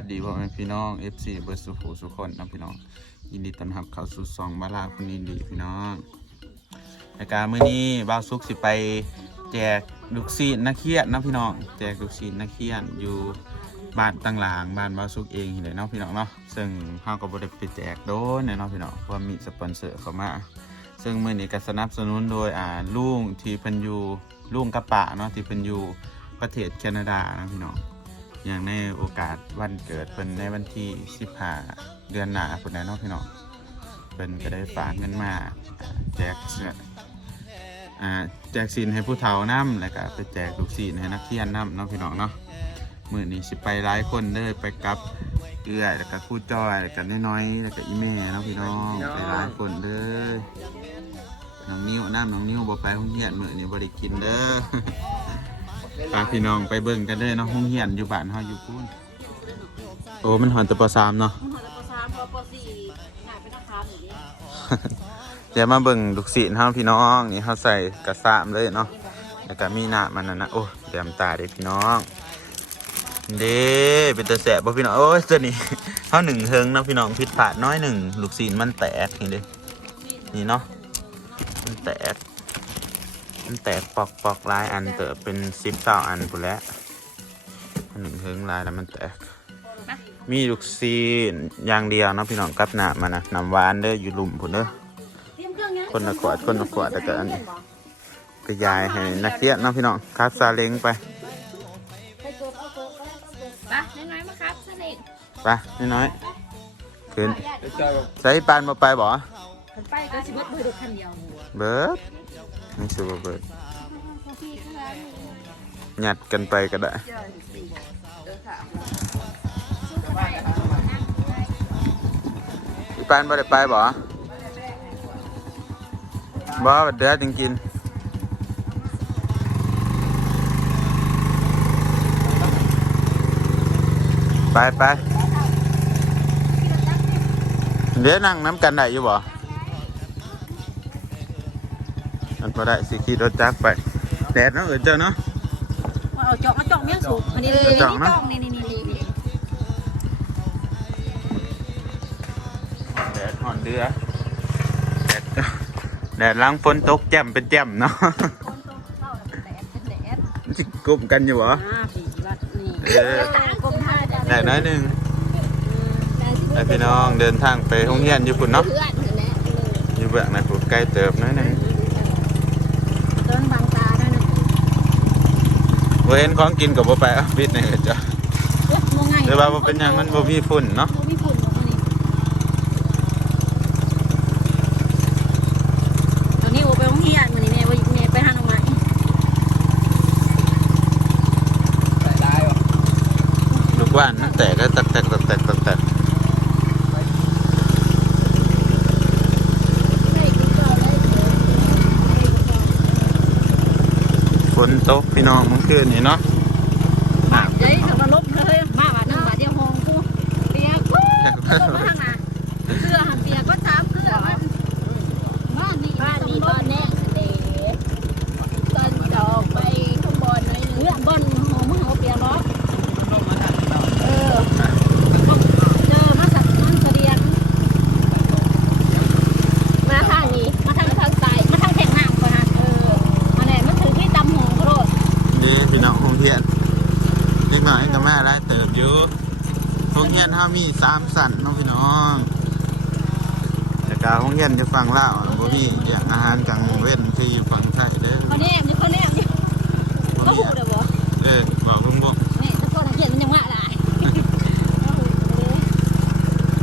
สวัสดีพ่อแม่พี่น้อง FC เบิร์สุขสุขคนนะพี่น้อง ยินดีต้อนรับเข้าสู่ซองบาลาคุณอินดีพี่น้องรายการมื้อนี้บ่าวสุกสิไป แจกลูกศิษย์นักเขียนนะพี่น้อง แจกลูกศิษย์นักเขียนอยู่บ้านต่างหลางบ้านบ่าวสุกเองเลยเนาะพี่น้องเนาะซึ่งเฮาก็บ่ได้ไปแจกโดนเนาะพี่น้องเพราะว่ามีสปอนเซอร์เข้ามา ซึ่งมื้อนี้ก็สนับสนุนโดยอ่าลุงที่เพิ่นอยู่ลุงกระปะเนาะที่เพิ่นอยู่ประเทศแคนาดานะพี่น้อง อย่างในโอกาสวันเกิดเพิ่นในวันที่15เดือนหน้าพุ่นน่ะเนาะพี่น้องเพิ่นก็ได้ฝากเงินมาแจกเสื้ออ่าแจกสินให้ผู้เฒ่านำแล้วก็ไปแจกลูกศิษย์ให้นักเรียนนำเนาะพี่น้องเนาะมื้อนี้สิไปหลายคนเด้อไปกับเอื้อยแล้วก็ครู่จ้อยแล้วก็น้อยๆแล้วก็อีแม่เนาะพี่น้องไปหลายคนเด้อน้องนิ้วน้ำน้องนิ้วบ่ไปโรงเรียนมื้อนี้บ่ได้กินเด้อ พาพี่น้องไปเบิ่งกันเลยเนาะห้องเฮียนอยู่บ้านเฮาอยู่พูนโอ้มันหอนแต่ปสามเนาะมหาลัยสามพอปสี่หายไปนะครับอย่างนี้เดี๋ยวมาเบิ่งลูกศิษย์เฮาพี่น้องนี่เฮาใส่กระสามเลยเนาะแล้วก็มีหน้ามันนั่นนะโอ้แดมตาเด้พี่น้อง เด้เป็นตาแสบบ่พี่น้องโอ้ยตัวนี้เฮาหนึ่งเทิงเนาะพี่น้องผิดพลาดน้อยหนึ่งลูกศิษย์มันแตกนี่เด้นี่เนาะมันแตก มันแตกปอกปอกลายอันเติบเป็นสิบเก้าอันพุ่นแล้วหนึ่งเทิงลายแล้วมันแตก มีลูกซีอย่างเดียวเนาะพี่น้องกับหนามันะน้ำหวานเด้ออยู่หลุมพุ่นเด้อคนละขวดคนละขวดแล้วก็อันนี้กระยายให้นักเรียนเนาะพี่น้องครับซาเล้งไปไปน้อยๆมาครับสนิทไปน้อยๆขึ้นใส่ปานมาไปบ่ไปก็สิเบิดเบิดคันเดียวเบิร์ด ไม่ใช่ว่าเบิร์ดหยัดกันไปก็ได้พี่ปานบ่ได้ไปบ่บ่เดือดจริงกินไปไปเดี๋ยวนั่งน้ำกันได้อยู่บ่ มันพอได้สิขี่รถจักรไป แดดเนาะเออเจ้าเนาะเอาจอกเอาจอกเมี่ยงสูงอันนี้เอาจอกนะนี่นี่นี่นี่แดดหอนเดือแดดแดดล้างฝนตกแจ่มเป็นแจ่มเนาะคนโตเข้าแดดเป็นแดดสิกลุ่มกันอยู่บ่อ่าผีวัดนี่เออกรมท่าจะแดดน้อยหนึ่งไอพี่น้องเดินทางไปโรงเรียนอยู่พุ่นเนาะเพื่อนนั่นแหละอยู่เบื้องในพุ่นใกล้เติบน้อยหนึ่ง ต้นบางตาด้วยนะ บ่เห็นของกินกับบ่ไปอะบิดนี่เจ้าเอ๊ะมองไงแต่ว่าบ่เป็นหยังมันบ่มีฝุ่นเนาะ บ่มีฝุ่นบ่มีตอนนี้โอไปโรงเรียนมื้อนี้แม่ว่าแม่ไปหาหน่อไม้ ลูกว่านมันแตกแล้วแตกแตกแตกแตกแตกแตกฝ นตกพี่น้องเมื่อคืนนี่เนาะน้ำเฮ้ยขับมาลบเลยมาบาทหนึ่งบาทเดียวหงกูเปียกกูลงมาทางไหนเสื้อหันเปียกก็ตามเสื้อมันบ้านนี้บ้านนี้บ้านแน่เด็กตอนจะออกไปข้างบนหน่อยเรื่องบนหงมึงเอาเปียกล้อเออเจอมาสักมันเสดียงมาทางนี้มาทางทางใต้มาทางแข่งน้ำก่อนนะเออมาเนี่ยมันถึงที่ตำหงกระโดด นี่พี่น้องโรงเรียนเล็กน้อยก็มาได้เติบอยู่โรง เรียนเฮามีสามสันเนาะพี่น้องแต่กาโรงเรียนจะฟังเล่าวบ่มีอย่างอาหารกลางเว้นที่อยู่ฝั่งไทยเด้อคนนี้นี่คนนี้นี่บ่ก็มีหูเด้อบ่เออบอกลุงบ่นี่ตะโกนเขียนมันยังว่าได้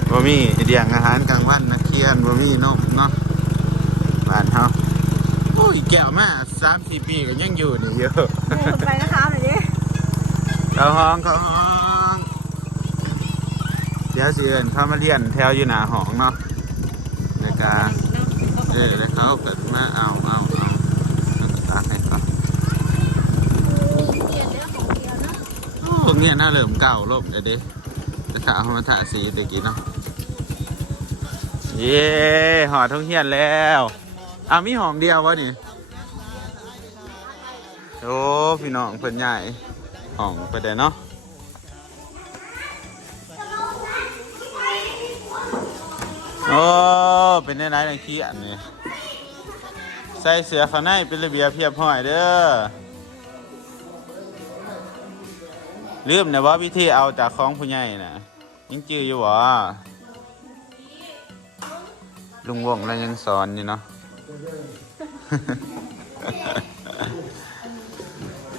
บ่มีเดียงอาหารกลางวันนักเรียนบ่มีนมเนาะบ้านเฮาโอ้ยแก้วมา3-4ปีก็ยังอยู่นี่เยอะไปนะคะหน่อยดิเข้าห้องเข้าห้องเดี๋ยวสิเอินเข้ามาเรียนแถวอยู่หน้าห้องเนาะในการเออแล้วเขาเกิดมาเอาเอาเอาตักให้เขาพวกเนี้ยน่าเริ่มเก่าลบเลยเด้จะขาเขามาถ่าสีตะกี้เนาะเย้หอท่องเฮียนแล้วอ้ามีห้องเดียววะนี่โอ้พี่น้องเพิ่นใหญ่หองไปได้เนาะ อ้เป็นได้ไรในขี้อันนี้ใส่เสือเขางในเป็นระเบียบเพียบห้อยเด้อลืมนะว่าวิธีเอาจากของผู้ใหญ่น่ะยังจืออยู่หวะลุงวงแล้วยังสอนอยู่เนาะ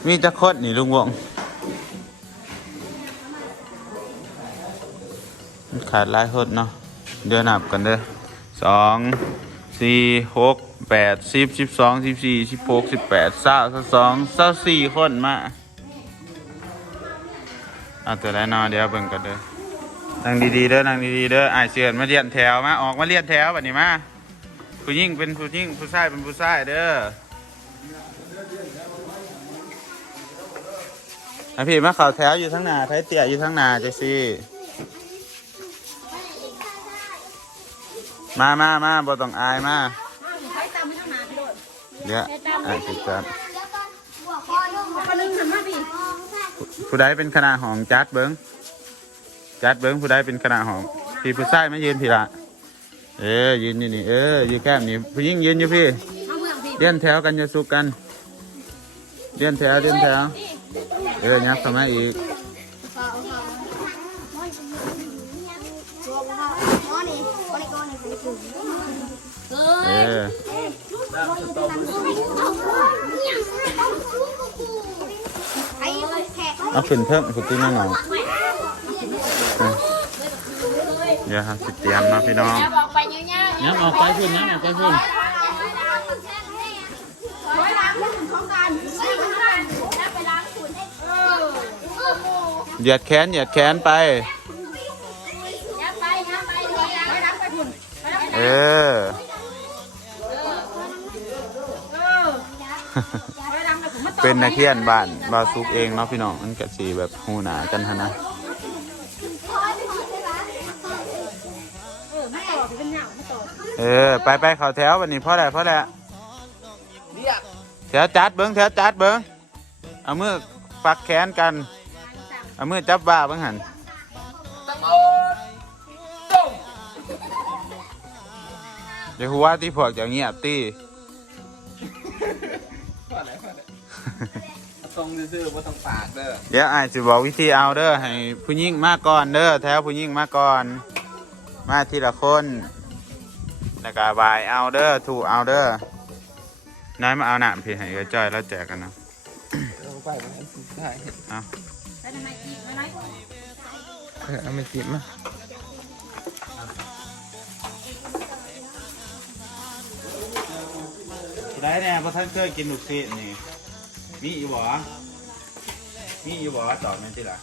มีจะคดนี่ลุงวง ขาดลายคนเนาะ เดือนนับกันเด้อสองสี่หกแปดสิบสิบสองสิบสี่สิบหกสิบแปดเศร้าสองเศร้าสี่คนมาเอาตัวแรกนอนเดี๋ยวเบิ่งกันเด้อนั่งดีๆเด้อนั่งดีๆเด้อไอเสือนมาเรียนแถวมาออกมาเรียนแถวแบบนี้มาผู้หญิงเป็นผู้หญิงผู้ชายเป็นผู้ชายเด้ออะพี่มาเข่าแถวอยู่ทั้งหน้าไทยเตี่ยอยู่ทั้งหน้าจะสิ มามามาบ่ต้องอายมาใช้ตามไม่ต้องนานพี่โดดเดี๋ยวอ่านสิจัดปนึงหันมาพี่ผู้ใดเป็นคณะหองจัดเบิ้งจัดเบิ้งผู้ใดเป็นคณะหองพี่ผู้ชายไม่ยืนพี่ละเออยืนอยู่นี่เออยืนแก้มนี่ผู้หญิงยืนอยู่พี่เอาเมืองพี่เลี้ยนแถวกันอย่าสุกกันเลี้ยนแถวเลี้ยนแถวเออยับสมัยอีก เอาขึ้นเพิ่มขึ้นตีน้องๆเออเดี๋ยวครับสิเตรียมเนาะพี่น้องบอกไปเงี้ยยับออกไปขึ้นยับออกไปขึ้นร้อยล้างหุ่นของกันใช่ของกันแล้วไปล้างหุ่นให้เออเหยียดแขนเหยียดแขนไปยับไปยับไปร้อยล้างไปหุ่นเออ เป็นนักเรียนบ้านบาวซุกเองเนาะพี่น้องมันกะสีแบบหูหนากันฮะนะเออไม่ต่อเป็นเหงาไม่ต่อเออไปไปเขาแถววันนี้พ่อแหละพ่อแหละแถวจัดเบิ้งแถวจัดเบิ้งเอามือปักแขนกัน เอามือจับบ่าเบิ้งหันเดี๋ยวหัวที่พวกอย่างเงียบตี ซื่อๆว่าต้องปากเด้อเดี๋ยวอายจะบอกวิธีเอาเด้อให้ผู้หญิงมาก่อนเด้อแถวผู้หญิงมาก่อน มาทีละคนแล้วก็บายเอาเด้อถูเอาเด้อน้อยมาเอาหนามพี่ให้กระจ้อยแล้วแจกกันนะลงไปมันใช่เอาแล้วทำไมอีกไม่ไรเออเอาไม่กินมาได้แน่เพราะท่านเคยกินลูกศิษย์นี่มีอยู่บ่ มีอยู่บ่ตอบแม่นทีละ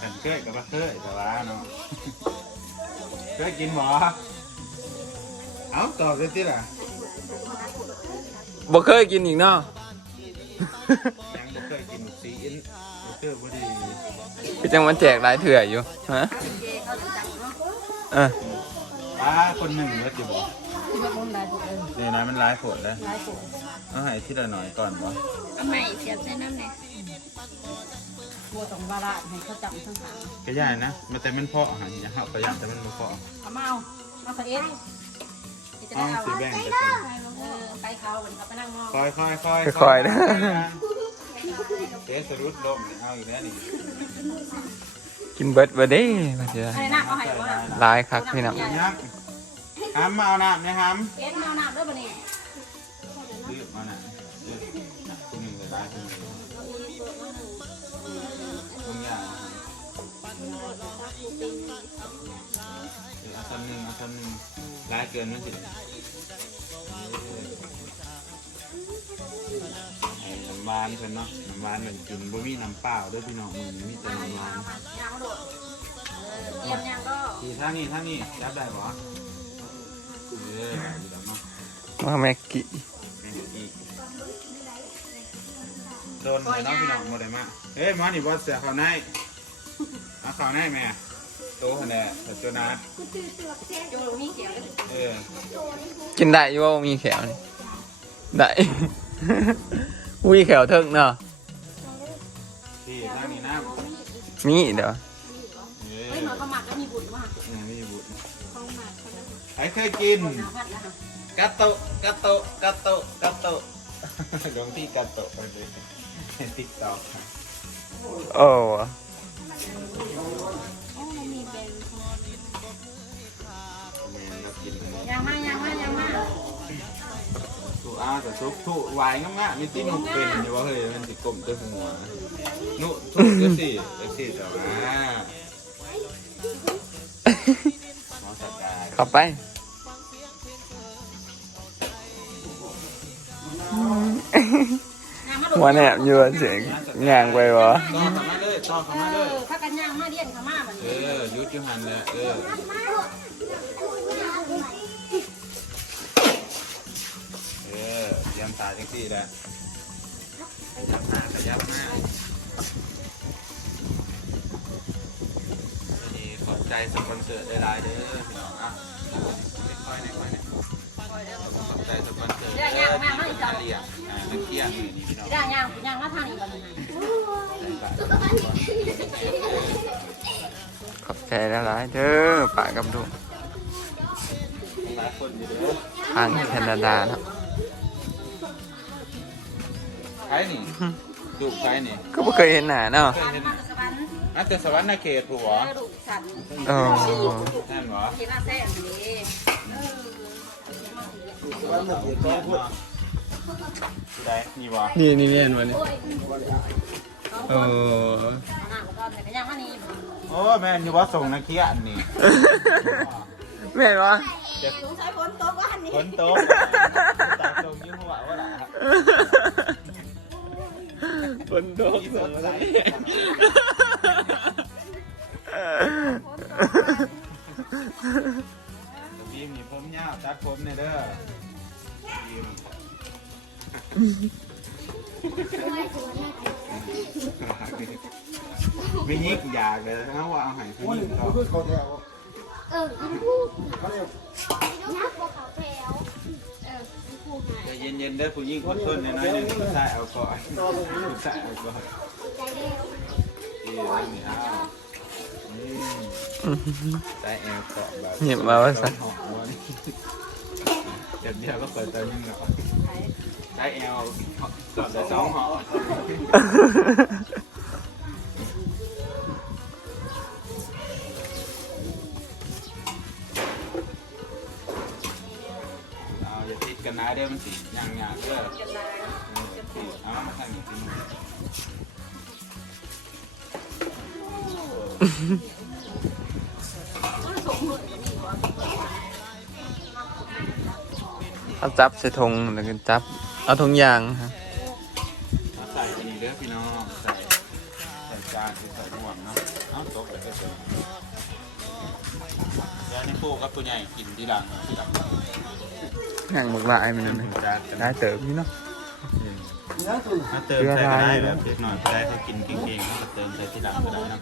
ฉันเคยกับว่าเคยแต่ว่าเนาะ เคยกินบ่เอาตอบเลยทีละบ่เคยกินอีกเนาะ ยังบ่เคยกินลูกศิษย์บ่เคยบ่ดีพี่จังมันแจกหลายเถื่ออยู่ฮะเออ ป้าคนหนึ่งเลือ ดอยู่บ่นี่นะมันร้ายผลแล้วเอาให้ทีละหน่อยก่อนบ่อันใหม่เสียบใส่น้ำเนี่ยบัวสองบาระให้เขาจับทั้งสามก็ย่ายนะมันแต่มันเพาะหันอย่าหักไปย่างแต่มันบ่เพาะเอามาเอามาใส่เอ็นจะเอาได้เอาสีแบ่งไปกันเออไปเขาเหมือนเขาไปนั่งมองคอยคอยคอยค่อยๆนะ เจ๊สรุดลมนี่เอาอีกแล้วนี่กินเบิดบ่ได้มาเจออะไรนะเอาให้ว่าหลายคักพี่น้องยักษ์ ห้ำมาเอาน้ำเนี่ยห้เอ็นมาเอาน้ำด้วยปะเนี่ยำรีบมาน่ะเออคุณหนึ่งเลยร้ายคุณหนึ่งคุณย่าเออเอาซ้ำหนึ่งเอาซ้ำหนึ่งร้ายเกินมันสิให้น้ำหวานเพิ่นเนาะน้ำหวานมันกินบ่มีน้ำเปล่าเด้วยพี่น้องมึงมีแต่น้ำหวานยางโดดเตรียมยางก็ ทีท่างนี้ท่างนี้จับได้ป มาแม็กกี้แม่งอีกโดนเลยเนาะพี่น้องหมดเลยมาเฮ้ยหมอนี่บอสเสียเขาในเอาเขาในแม่โตคนแน่แต่ตัวนัดโยนมีเสียงเลยเออกินได้อยู่ว่ามีแขวนี่ได้อุ้ยแขวเทิงเนาะที่ท่างนี้นะมีเดี๋ยว ไอ้เคยกินกาโตะกาโตะกาโตะกาโตะหลวงพี่กาโตะไปเลยติ๊กต็อกโอ้ยังมายังมายังมาถูกอ้าแต่ทุกถูกวายง่ายๆมีที่นุกเป็นอยู่ว่าเฮ้ยมันสิกลมตัวหัวนุถูกก็สิก็สิแต่ว่าน้อสกายเข้าไป ยังมาหัวแหนบอยู่เสียงย่างไปวะต่อเขามาเลยต่อเขามาเลยพักกันยังมาเรียนเขามาแบบเอนี้อยุดอยูหันเลยเออเออเตรียมตาจังสี่แหล้วขยับหน้าขยับหน้าวันนี้ขอบใจสปอนเซอร์ได้หลายๆเด้อพี่น้องอะค่อยๆค่อยๆ สปอนเซอร์เด้อที่มาเรีกอ่านักเที่ยงนี่พี่น้องยังยังยังมาทางนี้ก่นนะขอบใจหลายๆเด้อป่ากับดูทางแคนาดาเนาะใครนี่ดูใครนี่ก็ไม่เคยเห็นหน้าเนาะเคยเห็นมาสวรรค์อาจจะสวรรค์นาเขตผัวกระดูกสันโอ้นั่นเหรอเห็นหน้าแซ่บนี่ ผู้ใดนี่วะนี่นี่เรียนวันนี้โอ้หน้าก่อนแต่ก็ยังมานี่โอ้แม่นอยู่ว่าส่งนักเขียนนี่แม่นวะสงสัยฝนตกว่าหันนี่ฝนตกตาส่งยี่หัวว่าล่ะคนโดนที่สดใส บีมนี่ผมยาวตัดผมเนี่ยเด้อบีมไม่ยิกอยากเลยนะว่าเอาใหายผู้หญิงก็เออคุณพูดนักกว่าเขาแถวเออคุณพูดไงใจเย็นๆเด้อผู้หญิงอดทนหน่อยๆหนึงผู้ชายเอาก่อนผู้ชายเอาก่อนใจเร็วที่ร้านนี่อ้า วนี่ใจแอลเกาะแบบเงียบมาว่าสักหอกม้วนเดี๋ยวเดียวก็เปิดตัวนึงแล้วใจแอลเกาะได้สองหอกเอาอย่าติดกันนะเด้อมันสิย่างๆเด้อกั เอาจับใส่ธงแล้วก็จับ เอาธงยางฮะมาใส่อันนี้เด้อพี่น้องใส่ใส่จานใส่ห่วงเนาะเอาตกเลยก็เจอเดี๋ยวนี่พวกกับตัวใหญ่กินที่หลังที่หลังย่างหมกลายมันนั่นนะจานกันได้เติบนี่เนาะ มาเติมใส่ก็ได้แบบเล็กหน่อยก็ได้เขากินเก่งๆเขาก็เติมใส่ที่หลังก็ได้นะ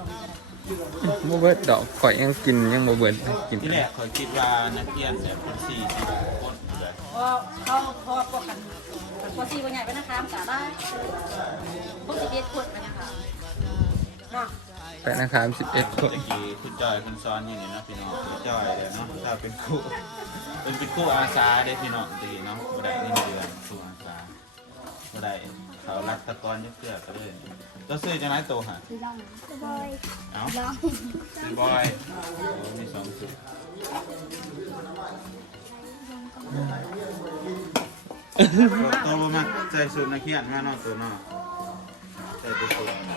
โมเบิร์ดดอกข่อยยังกินยังโมเบิร์ดกินที่แรกเขาคิดว่านักเรียนแบบคนสี่สิบคนเลยพอเขาพอพวกกันพอซีวันใหญ่ไปนะครับกะได้พวกสิบเอ็ดคนนะคะเนาะไปนะครับสิบเอ็ดคนตะกี้คุณจอยคุณซ้อนอยู่นี่นะพี่น้องคุณจอยเลยเนาะถ้าเป็นครูเป็นเป็นครูอาสาเด้พี่น้องตะกี้เนาะบ่ได้เงินเดือนครูอาสาบ่ได้เขารักตะกอนยักเกือก็เลย ตัวซื้อจะไหนโตวหะบอยเอ้าลองซื้อบอยโอ้มีสองสุดตัวบ่มาใส่สูตรนักเขียนมาเนาะตัวเนาะใส่ตัวสูตรมา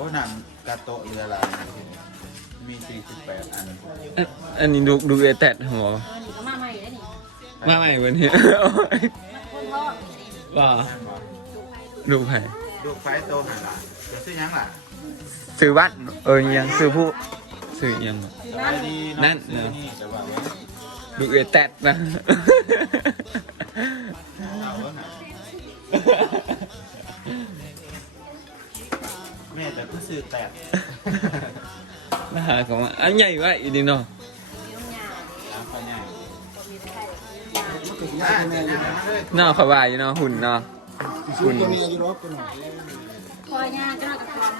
อ้หนังกาโตะอีละลายมี48อันอันนี้ดูดูเอแตดหัวเออนี่ก็มาใหม่ได้นี่มาใหม่วันนี้คนพ่อว่าดูไผ่ดูไฟโตหาล่ะเดี๋ยวซื้อยังล่ะซื้อบ้านเออยังซื้อผู้ซื้อยังคือนั่นดีนั่นซื้อนี่แต่ว่าเนี่ยดูเอแตดนะเอาแล้วนะแม่แต่ก็ซื้อแตกนะฮะของว่าอันใหญ่ว่าอีดีเนาะมีน้ำยาน้ำไฟใหญ่มีไข่น่าจะยังมาเลยเนาะเขาว่าอยู่เนาะหุ่นเนาะคุณตัวนี้อายุรบกันหน่อยคอยงานก็กับความ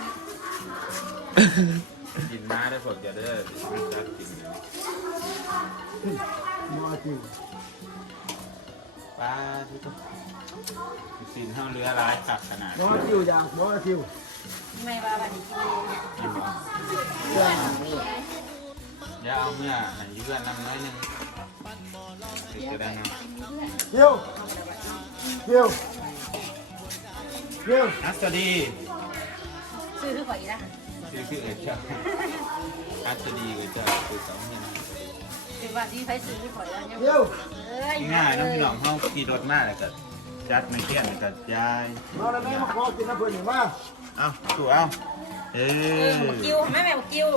กินมาได้ผลจะได้ไม่จัดกินมาจิ๋วปลาที่ต้องสินเท่าเรือร้ายขักขนาดมาจิ๋วอยากมาจิ๋ว ไม่ว่าบันี้กินบ่เรื่องอย่าเอาเมื่อให้เยื่อนน้ำน้อยหนึงติดก็ได้นะจิ๋วจิ๋วจิ๋วอัสดีซื้อคือข่อยนะคือคือเอ็ดเจ้าอัสดีก็จะคือสองเงินคือว่าที่ใช้ซื้อคือยแล้วเนี่ยจิ๋วเอ้ยง่ายน้องพี่น้องเขาขี่รถมาแล้วก็จัดไม่เที่ยงแล้วก็ย้ายมาแล้วแม่มาขอกินน้ำเพื่อนหน่อยมา เอาถูเอาเอเอออหมกกิ้วแม่แม่หมกกิ้ว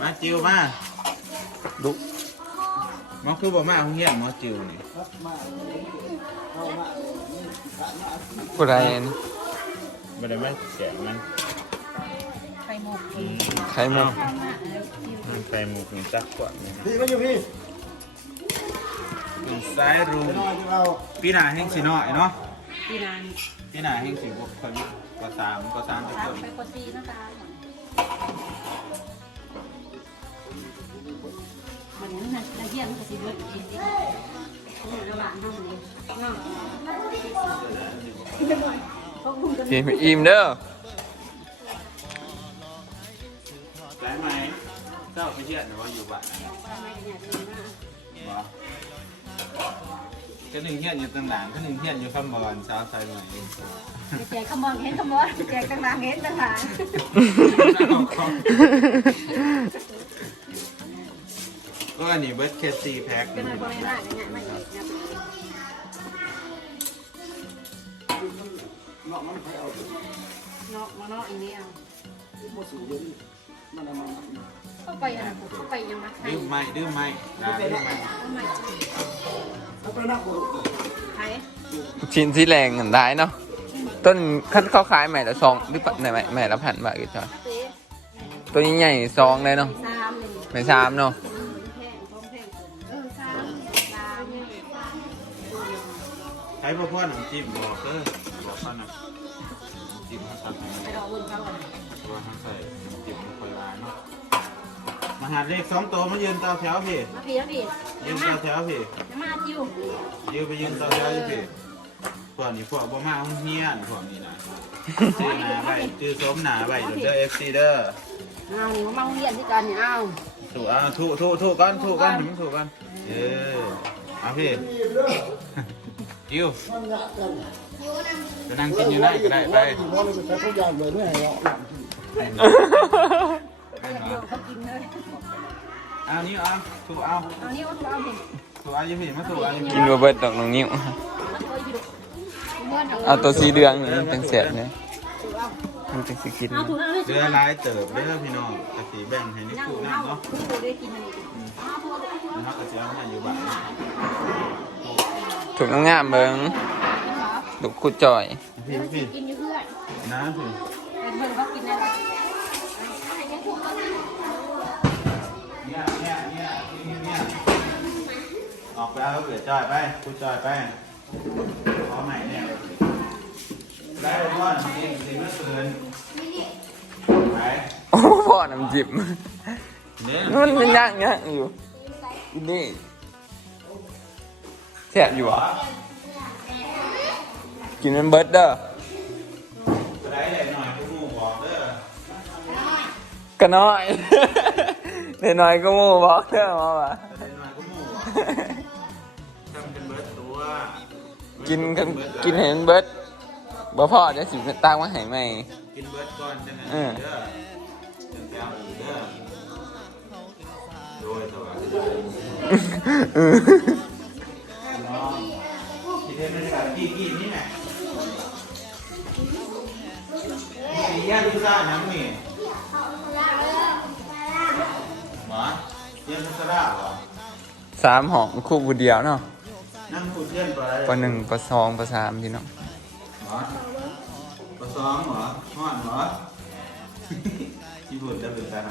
มาจิวมาดุหมอคือบอกมาเอาเฮียนหมอจิวนี่ผู้ใดอันนี้ไม่ได้มาแกะมันไข่หมกอืมใครมามันใส่หมูถึงจักกว่านี่นะพี่มาอยู่พี่ถึงซ้ายรูไปนอนที่เราพี่หนาแห้งสีน้อยเนาะพี่นานพี่หนาแห้งสีพวกคน กว่าสามกว่าสามทุกตาคมนไปกดซีน้ำตามันนั่นน่ะเยี่ยมกระสีเบิร์ดกินดินี่ระหว่างห้องนี้เนาะพวกคุณจะกินไปอิ่มเด้อได้ไหมเจ้าไปเฮียนหรือว่าอยู่บ้านนะทำไมเนี่ยดีมากบ่ก็ ก็หนึ่งเฮียนอยู่ตรงหลังก็หนึ่งเฮียนอยู่ข้างบนเช้าใส่ใหม่แจกขมอนเห็นขมอนแจกต่างๆเห็นต่างก็อันนี้เบิร์ดเคสซีแพ็คๆเป็นอะไรบริหารเนี่ยม่เนี่ยเนาะมันไปเอาเนาะมาเนาะอันนี้เอาหมดสูงเยอะดิมันเอามา เข้าไปอะไรเข้าไปยังมาใครดื้อไม่ดื้อไม่นะดื้อไม่ทำไมเอาไปนักบุญใครชิ้นที่แรงกันได้เนาะต้นขั้นเข้าขายใหม่ละซองหรือปะไหนใหม่ใหม่ละพันบาทกี่จอยเต๊ะตัวนี้ใหญ่ซองเลยเนาะสามเลยไม่สามเนาะแพงท้องแพงเออสามสามเนี่ยใช้พ่อพ่อหนังจิ้มบอกเออบอกพ่อหนังจิ้มเขาทำให้ไปรออุ่นเขาก่อนตัวเขาใส่ มาหาเลขสองตัวมายืนต่อแถวพี่มาพี่มาพี่ยืยังนมาต่อแถวพี่ยังมาจิวยืนไปยืนต่อแถวอยู่พี่พวกนี้พวกบ่มาห้องเฮียนพวกนี้นะชื่อหนาใบชื่อสมหนาใบเด้อเอฟซีเด้อเอาหนิมาโรงเรียนที่กันเนี่ยเอาถูกอะถูกถูกถูกกันถูกกันถึงถูกกันเออเอาพี่ยิวมันหนักกันจะนั่งกินอยู่ไหนก็ได้ไปอยู่นอน เลยไปทุกอย่างเลยไม่ให้เราเขากินเลยเอานี่เอาถูกเอาเอานี่ว่าเอาพี่ถูกเอาอยู่พี่มาถูกเอาอยู่กิพี่นบะเบิดดอกน้องนิ้วมาตัวพี่ดูเมื่อเอาตัวสีเหลืองนี่มันเป็นแสบเลยมันเป็นสีกินเอาถูกแล้วเรือลายเติบเด้อพี่น้องตะสีแบ่งให้นี่นั่งคู่นั่เอางเนาะพี่ได้กินอะไรเอาถูกแล้วนะครับก็จะเอามาอยู่บ้านถูกงามๆเบิ้งลูกคุดจ่อยพี่พี่กินอยู่เพื่อนน้ำพี่ ออกไปเอาเกิดจอยไปคุณจอยไปขอใหม่เนี่ยได้พ่อหนึ่งสิ่งสิ่งไม่เกินไปโอ้พ่อน้ำจิบเนี่ยมันยังย่างย่างอยู่อีนี่แสบอยู่อะกินมันเบิดเด้อได้ใหญ่หน่อยคุณหมูบอกเด้อก็น้อยเด็กน้อยก็หมูบอกเด้อมาว่ะได้หน่อยคุณหมูท กินกันกินเห็นเบิดบ่พ่อเดี๋ยวสิตั้งมาให้ใหม่ กินเบิร์ดก่อนจังไงเออเด้อจังแก้วอีกเด้อโดยตัวน้องที่เทศไม่ใช่การกี้กี้นี่แหละนี่ย่าลูกซ่านังนี่หมาเยี่ยมสระเหรอสามห้องคู่บุเดียวเนาะ นั่งพูดเยี่ยมไปอะไรปหนึ่งปสองปสามพี่น้องหมอปะซ้อมเหรอห้อนเหรอที่พูดจะเป็นการ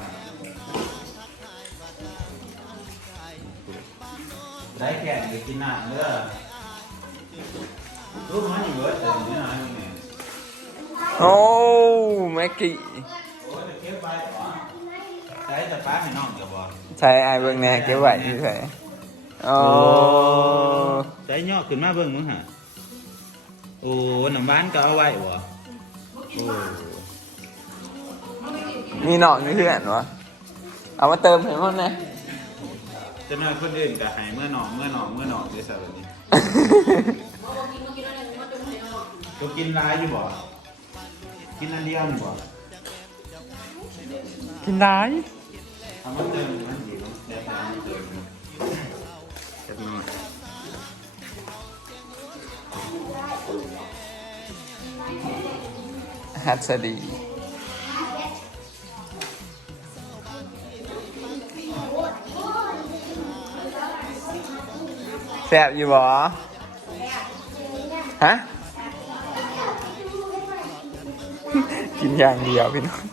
ได้แค่เดี๋ยวกินน้ำเด้อลูกมันอยู่เบิดแต่ไม่นานนี่แม่โอ้แม็กกี้โอ้ยเดี๋ยวเก็บไว้ก่อนใช้แต่ป้าให้น้องเดี๋ยวบอกใช้ไอ้เบิ่งแน่เก็บไว้ที่ใส่ โอ้ใช้ย่อขึ้นมาเบิ่งมึงฮะโอ้น้ำบ้านก็เอาไว้บ่โอ้มีหนอนมีเพื่อนวะเอามาเติมให้มันนะจะนอนคนอื่นก็ใหายเมื่อหนองเมื่อหนองเมื่อหนองได้สักแบบนี้ก็กินร้ายอยู่บ่กินอันเดียวนี่บ่กินได้ทำมันเติมมันอยู่เดี๋ยวน้ำเติมเดี๋ ฮัตสดี แซ่บอยู่บ่ฮะ กินอย่างเดียวพี่น้อง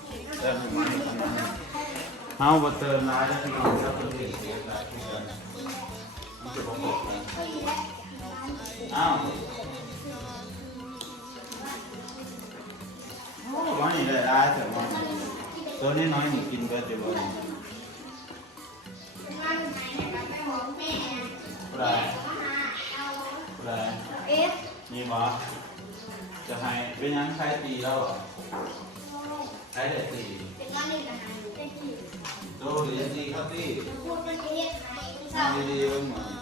เฮาบ่เติมร้ายแล้วพี่น้องครับคนอื่นเสียร้ายที่กันมันจะบ่หมดนะอ้าว ได้ร้ายแต่ว่าตัวนี้น้อยนี่กินก็จะบ่ได้ได้ได้เอฟนี่บ่จะให้เป็นหยังใครตีแล้วอะใครได้ตีเป็นก้อนนี่นะฮะเป็นกี่โตหรือยังตีเขาตีพูดเป็นเฮ็ดไทยทำดีๆเบ้างหมดก็ต้องกิน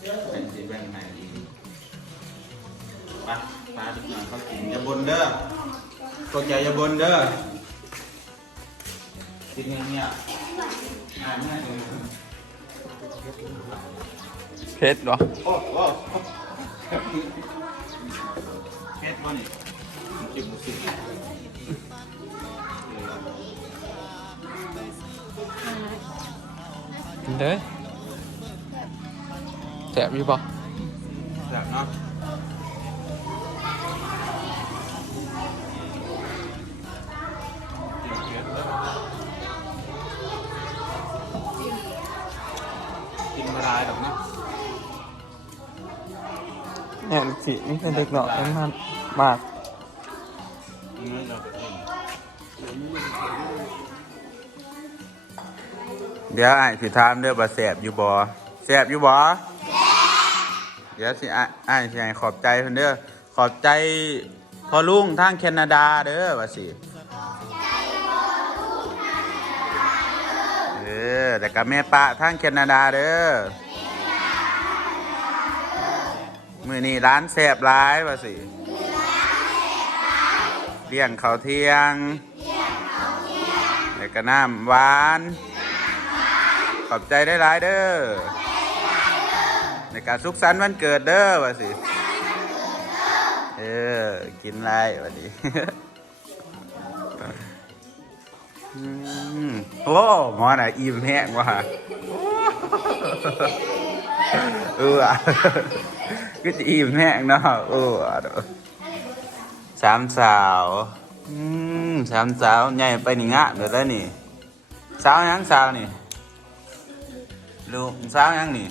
เมื่อหั่นไปบอกเด้ออายจะเอาให้ใหม่เด้ออันผู้ใดเอาเมื่ออายจับได้อายบ่ให้อันกินเบิดแต่บ่อิ่มกันไปเอาโลดอันสิแบ่งให้อีกไปปลาทุกอย่างเขากินอย่าบ่นเด้อพวกใจอย่าบ่นเด้อกินเงียบๆอ่าเมื่อเดี๋ยวเผ็ดบ่โอ้โอ้เฮ็ดบ่นี่จิบบ่สิกินเลย แซ่บอยู่บ่แบบเนาะกินมาได้ดอกเนาะเนี่ยสินี่เป็นเด็กเนาะมันมันมากเนื้อเราไปเองเดี๋ยวไอ้สิถามเด้อว่าแสบอยู่บ่แสบอยู่บ่เดี๋ยวสิไอ้ไอ้สิให้ขอบใจเพิ่นเด้อขอบใจพ่อลุงทางแคนาดาเด้อว่าสิเออแต่กับแม่ปะทางแคนาดาเด้อมื้อนี้ร้านแสบหลายว่าสิเลี้ยงเขาเที่ยงแล้วก็น้ำหวาน ขอบใจได้หลายเด้อ การสุขสันต์วันเกิดเด้อว่าสิเออ กินไรวันนี้อืมโอ้หมอน่ะอิ่มแห้งว่ะเออก็จะอิ่มแห้งเนาะเออเด้อสามสาวอืมสามสาวใหญ่ไปนี่งะเดี๋ยวแล้วนี่สาวยังสาวนี่ลูกสาวยังนี่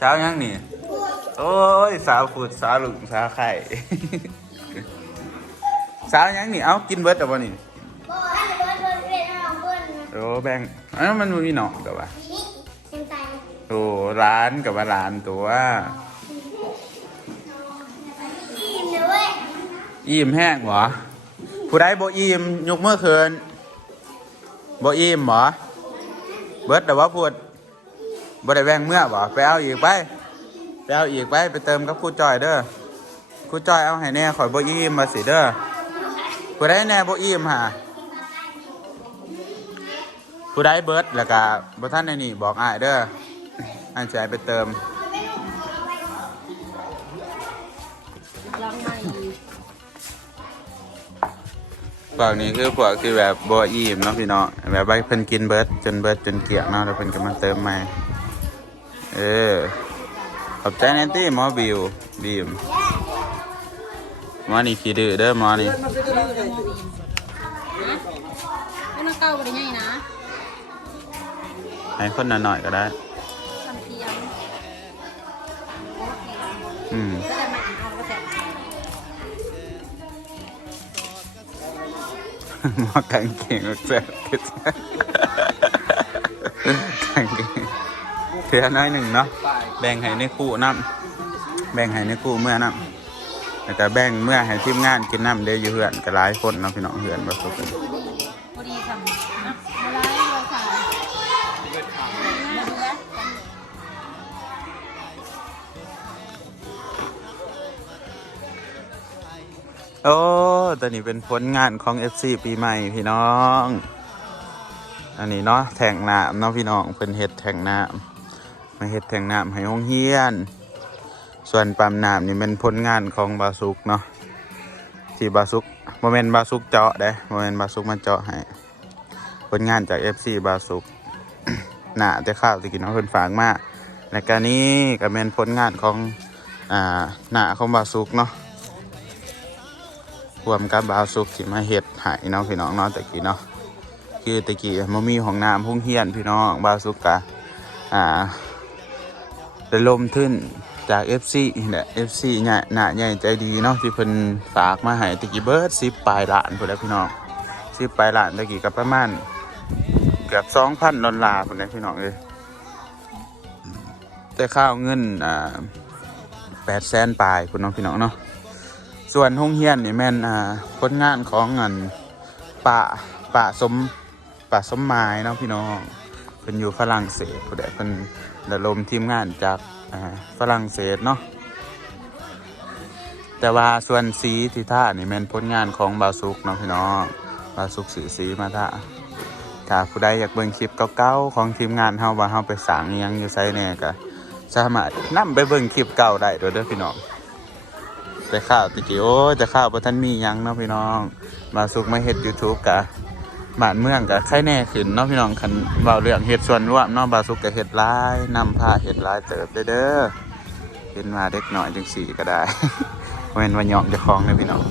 สาวยังนี่ โอ้ยสาวขุดสาวลุงสาวไข่ สาวยังนี่ เอากินเบิร์ดแต่ว่านี่บอกให้เบิร์ดเบิร์ดเป็นเราเบิร์ดนะโอ้แบ่งอันนั้นมันมีหนองกับว่านี่เป็นไตโอ้ร้านกับว่าร้านตัวอิ่มเลยเว้ยอิ่มแห้งเหรอผู้ใดบ่อิ่มยกมือเคินบ่อิ่มเหรอเบิร์ดแต่ว่าพูด บ่ได้แบ่งเมื่อบ่ไปเอาอีกไปไปเอาอีกไปไปเติมกับครู่จอยเด้อกูจอยเอาให้แน่ข่อยบ่อิ่มมาสิเด้อผู้ใดแน่บ่อิ่มหาผู้ใดเบิร์ดแล้วก็บ่ทันในนี่บอกอ้ายเด้ออ้ายจะไปเติมลองใหม่พวกนี้คือพวกที่แบบบ่อิ่มเนาะพี่เน้องแบบว่าเพิ่นกินเบิร์ดจนเบิร์ดจนเกลี้ยงเนาะแล้วเพิ่นก็มาเติมใหม่ เออ ขอบใจแนนตี้หมอบิวบีมหมอนี่ขี้ดื้อเด้อหมอนี่ก็น่าเก้าไปได้ไงนะให้คนหน่อยๆก็ได้ทำเทียมอืมก็ได้มาเอาก็แต่หมอกางเกงออกเสื้อคิดกางเกง เทือน้อยหนึ่งเนาะแบ่งให้ในคู่น้ำแบ่งให้ในคู่เมื่อน้ำแล้วก็แบ่งเมื่อให้ทีมงานกินน้ำเดี๋ยวอยู่เหือนก็หลายคนเนาะพี่น้องเหือนบ่สุกพอดีพอดีทำนโอ้ตอนนี้เป็นผลงานของ FC ปีใหม่พี่น้อง อันนี้เนาะแทงน้ำเนาะพี่น้องเป็นเห็ดแทงน้ำ มาเห็ดแทงน้ำให้ห้องเฮียน ส่วนปั๊มน้ำนี่เป็นผลงานของบาซุกเนาะที่บาซุกโมเมนบาซุกเจาะเด้โมเมนบาซุกมาเจาะให้ผลงานจาก FC บาซุกหนาแต่ข้าวตะกี้น้องเพิ่นฝากมาและการนี้ก็เป็นผลงานของอ่าหนาของบาซุกเนาะรวมกับบาซุกที่มาเห็ดให้เนาะพี่น้องเนาะตะกี้เนาะคือตะกี้มันมีของน้ำพุ่งเฮียนพี่น้องบาซุกกะอ่า ได้ลมทึ้นจาก FC นี่แหละ FC เนี่ยหน้าใหญ่ใจดีเนาะที่เพิ่นฝากมาให้ตะกี้เบิร์ดสิบปลายล้านพุ่นแหล้วพี่น้องสิบปลายล้านตะกี้ก็ประมาณเกือบสองพันดอลลาร์พุ่นแหล้พี่น้องเอ้ยแต่ข้าวเงินอ่าแปดแสนปลายพุ่นน้องพี่น้องเนาะส่วนห้องเฮียนนี่แม่นอ่าผลงานของเงินป่าป่าสมป่าสมหมายเนาะพี่น้องเพิ่นอยู่ฝรั่งเศสพุ่นแหละเพิ่น ระลมทีมงานจากฝรั่งเศสเนาะแต่ว่าส่วนสีที่ท่านี่แม่นผลงานของบาซุกเนาะพี่น้องบาซุกสีสีมาท่าถ้าผู้ใดอยากเบิ่งคลิปเก่าๆของทีมงานเฮาว่าเฮาไปสางยังอยู่ไสแน่ก็สามารถนํไปเบิ่งคลิปเก่าได้ด้อเด้อพี่น้องแต่ข้าวตะกี้โอ้ยแต่ข้าวบ่ทันมียังเนาะพี่น้องบาซุกมาเฮ็ด YouTube กะ บ้านเมืองก็ใครแน่ขึ้นเนาะพี่น้องคันเบาเรื่องเฮ็ดส่วนร่วมเนาะบาสุกก็เฮ็ดหลายนำพาเฮ็ดหลายเติบเด้อเด้อเห็นมาเด็กหน่อยจังสี่ก็ได้บ่แม่นว่าหยอมเจ้าของเด้อพี่น้อง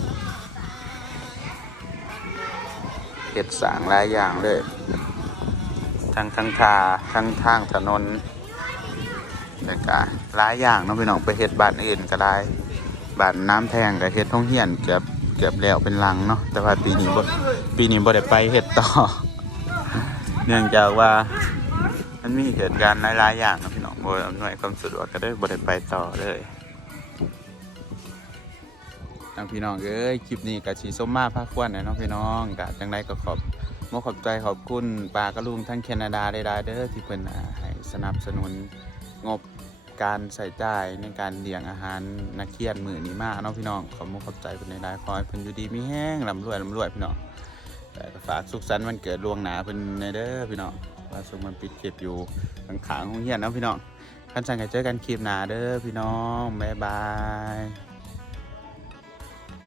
เฮ็ดสางหลายอย่างเลย ทั้งทั้งทาทั้งทางถนนแล้วก็หลายอย่างเนาะพี่น้องไปเฮ็ดบ้านอื่นก็ได้บ้านน้ำแพงก็เฮ็ดท่องเฮียนเกือบ เกือบแล้วเป็นหลังเนาะแต่ว่าปีนี้บ่ปีนี้บ่ได้ไปเฮ็ดต่อ เนื่องจากว่ามันมีเหตุการณ์หลายๆอย่างนะพี่น้องบ่อำนวยความสะดวกก็ได้บ่ได้ไปต่อเลยทางพี่น้องเอ้ยคลิปนี้ก็สิสมมาพาควรนะเนาะพี่น้องก็จังไดก็ขอบมขอบใจขอบคุณปากระลุงทั้งแคนาดาได้ๆเด้อที่เพิ่นอ่าให้สนับสนุนงบ การใส่จ่ายในการเลี้ยงอาหารนักเรียนมือนี้มากเนาะพี่น้องขอบมขอบใจเป็นในได้ๆขอให้เพิ่นอยู่ดีมีแห้งลำรวยลำรวยพี่น้องแต่ฝากสุขสันต์วันเกิดลวงหนาเพิ่นในเด้อพี่น้องว่าสุขมันปิดเก็บอยู่ข้างๆของเฮียนเนาะพี่น้องคันสั่งกันเจอกันคลิปหนาเด้อพี่น้องบ๊ายบาย